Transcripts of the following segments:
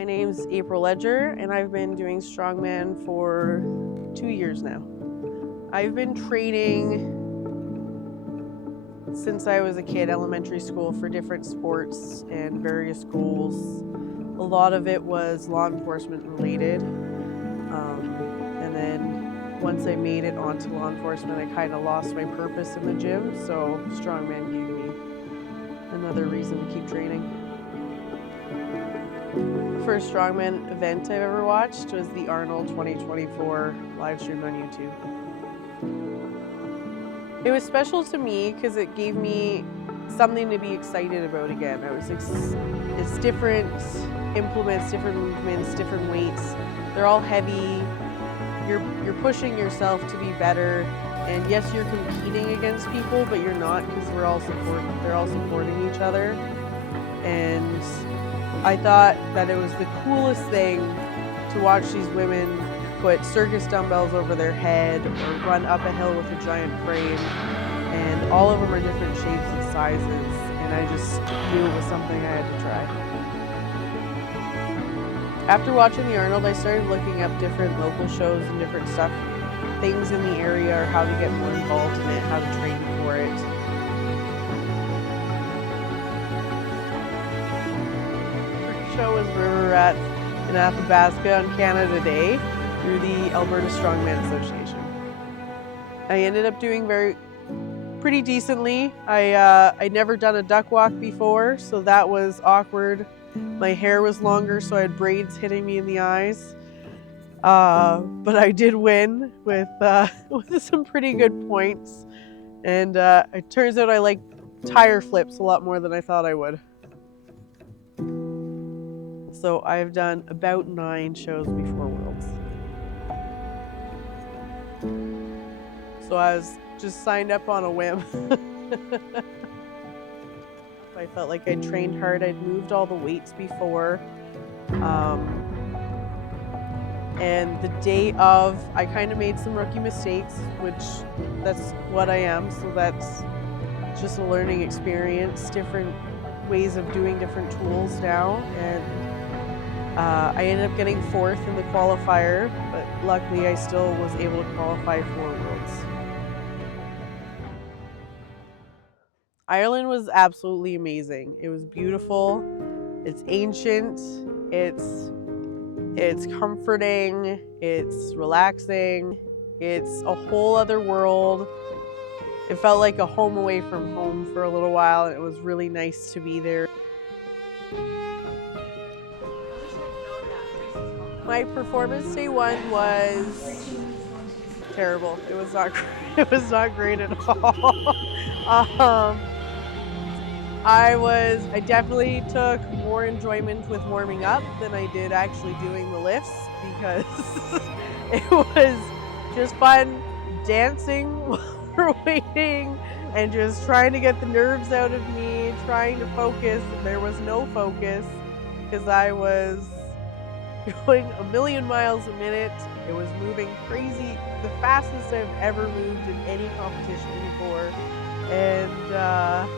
My name's April Ledger, and I've been doing strongman for 2 years now. I've been training since I was a kid, elementary school, for different sports and various goals. A lot of it was law enforcement related. And then once I made it onto law enforcement, I kind of lost my purpose in the gym, so strongman gave me another reason to keep training. The first strongman event I've ever watched was the Arnold 2024 live stream on YouTube. It was special to me because it gave me something to be excited about again. It's different implements, different movements, different weights. They're all heavy. You're pushing yourself to be better. And yes, you're competing against people, but you're not, because they're all supporting each other. And I thought that it was the coolest thing to watch these women put circus dumbbells over their head or run up a hill with a giant frame, and all of them are different shapes and sizes, and I just knew it was something I had to try. After watching the Arnold, I started looking up different local shows and different stuff, things in the area, or how to get more involved in it, how to train for it. The show was River Rats in Athabasca on Canada Day through the Alberta Strongman Association. I ended up doing pretty decently. I'd never done a duck walk before, so that was awkward. My hair was longer, so I had braids hitting me in the eyes. But I did win with some pretty good points. And it turns out I like tire flips a lot more than I thought I would. So I've done about 9 shows before Worlds. So I was just signed up on a whim. I felt like I'd trained hard. I'd moved all the weights before. And the day of, I kind of made some rookie mistakes, which that's what I am. So that's just a learning experience, different ways of doing different tools now. And I ended up getting 4th in the qualifier, but luckily I still was able to qualify for Worlds. Ireland was absolutely amazing. It was beautiful, it's ancient, it's comforting, it's relaxing, it's a whole other world. It felt like a home away from home for a little while, and it was really nice to be there. My performance day 1 was terrible. It was not great at all. I definitely took more enjoyment with warming up than I did actually doing the lifts, because it was just fun dancing while we're waiting and just trying to get the nerves out of me, trying to focus. There was no focus because I was going a million miles a minute. It was moving crazy, the fastest I've ever moved in any competition before. And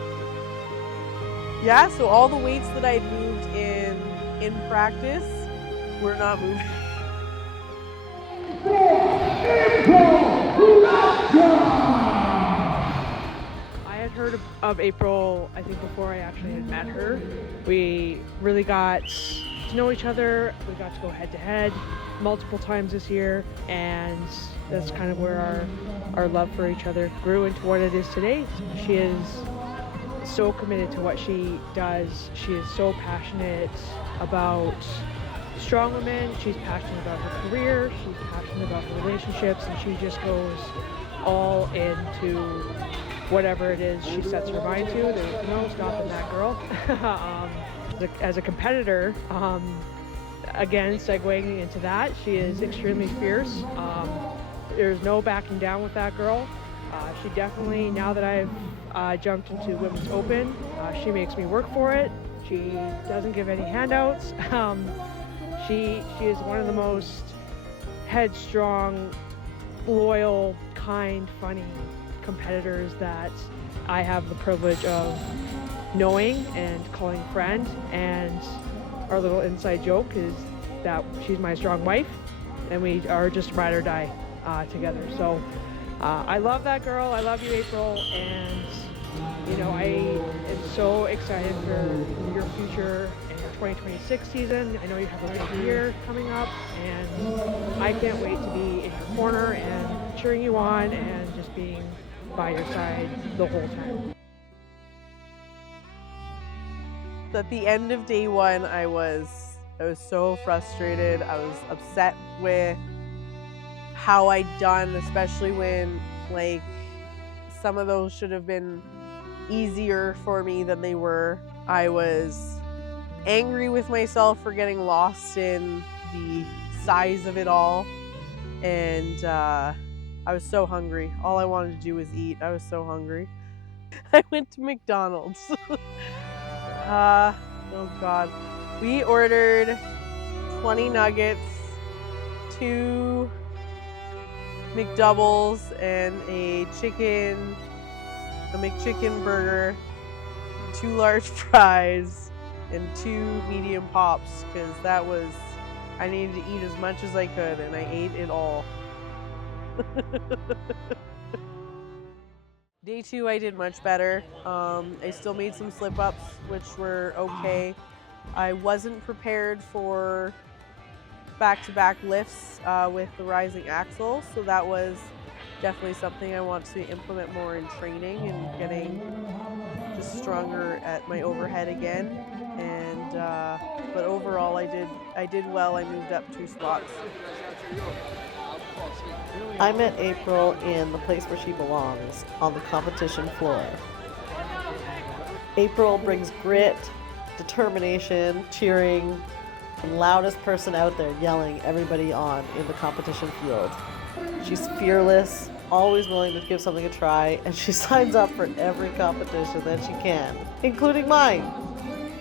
yeah, so all the weights that I'd moved in practice were not moving. I had heard of April, I think, before I actually had met her. We really got to know each other. We got to go head to head multiple times this year, and that's kind of where our love for each other grew into what it is today. She is so committed to what she does. She is so passionate about strong women. She's passionate about her career. She's passionate about her relationships, and she just goes all into whatever it is she sets her mind to. There's no stopping that girl. As a competitor, again, segueing into that, she is extremely fierce. There's no backing down with that girl. She definitely, now that I've jumped into Women's Open, she makes me work for it. She doesn't give any handouts. She is one of the most headstrong, loyal, kind, funny competitors that I have the privilege of knowing and calling friend. And our little inside joke is that she's my strong wife, and we are just ride or die together. So I love that girl. I love you, April, and I am so excited for your future and your 2026 season. I know you have a big year coming up, and I can't wait to be in your corner and cheering you on and just being by your side the whole time. At the end of day one, I was so frustrated. I was upset with how I'd done, especially when like some of those should have been easier for me than they were. I was angry with myself for getting lost in the size of it all, and I was so hungry. All I wanted to do was eat. I was so hungry. I went to McDonald's. Oh God. We ordered 20 nuggets, 2 McDoubles, and a McChicken burger, 2 large fries, and 2 medium pops, because I needed to eat as much as I could, and I ate it all. Day 2, I did much better. I still made some slip-ups, which were okay. I wasn't prepared for back-to-back lifts with the rising axle, so that was definitely something I want to implement more in training and getting just stronger at my overhead again. And but overall, I did well. I moved up 2 spots. I met April in the place where she belongs, on the competition floor. April brings grit, determination, cheering, and loudest person out there yelling everybody on in the competition field. She's fearless, always willing to give something a try, and she signs up for every competition that she can, including mine.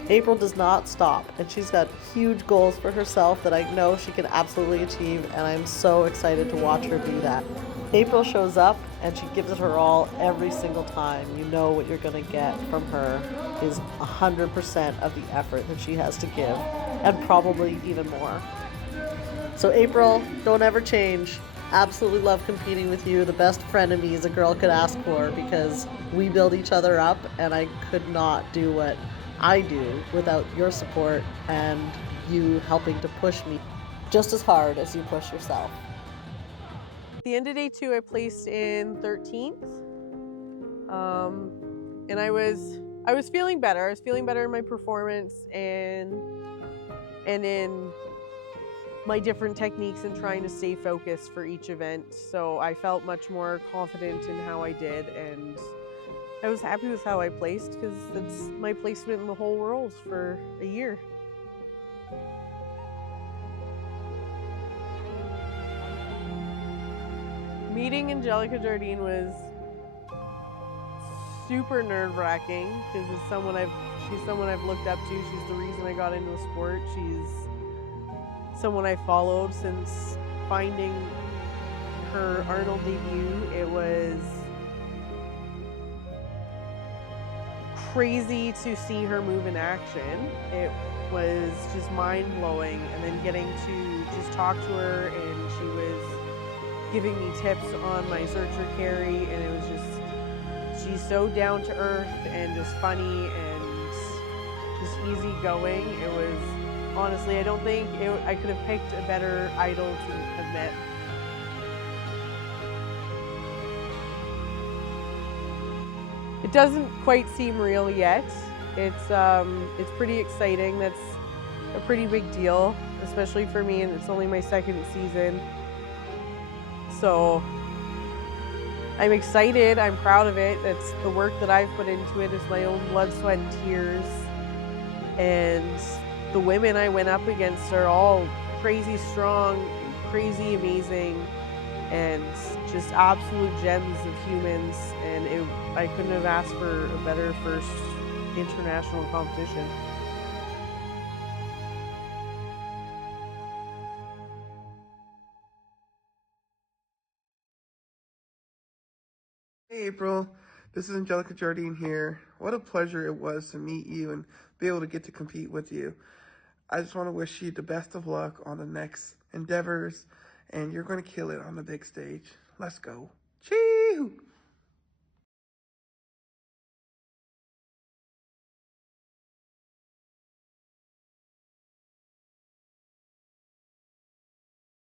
April does not stop, and she's got huge goals for herself that I know she can absolutely achieve, and I'm so excited to watch her do that. April shows up, and she gives it her all every single time. You know what you're going to get from her is 100% of the effort that she has to give, and probably even more. So April, don't ever change. Absolutely love competing with you. The best frenemies a girl could ask for, because we build each other up, and I could not do what I do without your support and you helping to push me just as hard as you push yourself. At the end of day 2, I placed in 13th, and I was feeling better. I was feeling better in my performance and in my different techniques and trying to stay focused for each event. So I felt much more confident in how I did, and I was happy with how I placed, because that's my placement in the whole world for a year. Meeting Angelica Jardine was super nerve-wracking, because she's someone I've looked up to. She's the reason I got into a sport. She's someone I followed since finding her Arnold debut. It was crazy to see her move in action. It was just mind-blowing, and then getting to just talk to her, and she was giving me tips on my searcher carry, and it was just, she's so down to earth and just funny and just easygoing. It was, honestly, I don't think I could have picked a better idol to have met. It doesn't quite seem real yet. It's pretty exciting. That's a pretty big deal, especially for me, and it's only my 2nd season. So I'm excited, I'm proud of it. That's the work that I've put into it, is my own blood, sweat, and tears. And the women I went up against are all crazy strong, crazy amazing, and just absolute gems of humans. And I couldn't have asked for a better first international competition. Hey April, this is Angelica Jardine here. What a pleasure it was to meet you and be able to get to compete with you. I just want to wish you the best of luck on the next endeavors, and you're going to kill it on the big stage. Let's go. Cheers!